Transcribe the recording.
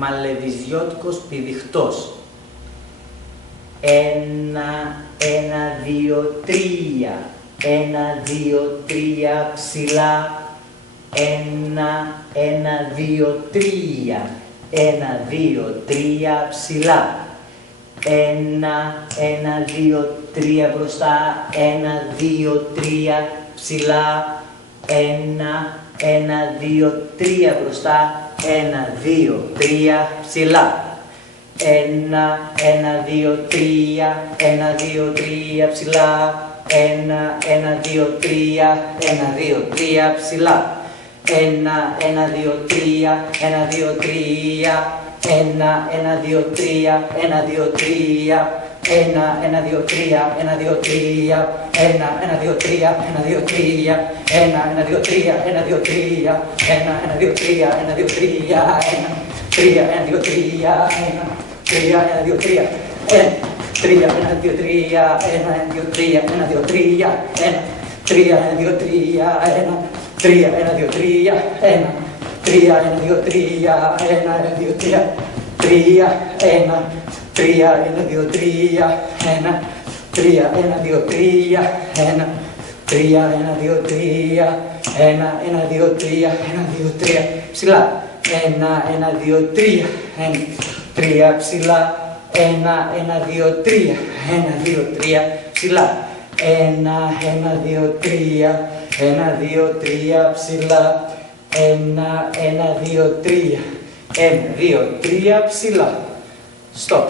μαλεβιζιώτικος πηδιχτός. 1, 1, 2, 3. 1, 2, 3 ψηλά. 1, 1, 2, 3. 1, 2, 3 ψηλά. 1, 1, 2, 3 μπροστά. 1, 2, 3 ψηλά. 1, 1, 2, 3 μπροστά. 1, 2, 3 ψηλά. 1, 1, 2, 3. 1, 2, 3 ψηλά. 1, 1, 2, 3. 1, 2, 3 ψηλά. 1, 1, 2, 3. 1, 2, 3. 1, 1, 2, 3. 1, 2, 3. 1, 1, 2, 3. 1, 2, 3. 1, 1, 2, 3. 1, 2, 3. 1, 1, 2, 3. 1, 2, 3. 1, 1, 2, 3. 1, 2, 3. 3, 1, 2, 3. 3, 1, 2, 3. 3, 1, 2, 3. 1, 2, 3. 1, 2, 3. 3, 1, 2, 3. 3, 1, 2, 3. 3, 1, 2, 3. 1, 2, 3. 3, 1, 3, 1, 2, 3. 1, 3, 1, 2, 3. 1, 3, 1, 2, 3. 1, 1, 2, 3. 1, 2, 3 ψηλά. 1, 1, 2, 3. 3 ψηλά. 1, 1, 2, 3. 1, 2, 3 ψηλά. 1, 1, 2, 3. 1, 2, 3 ψηλά. 1, 1, 2, 3. 1, 2, 3 ψηλά. Stop.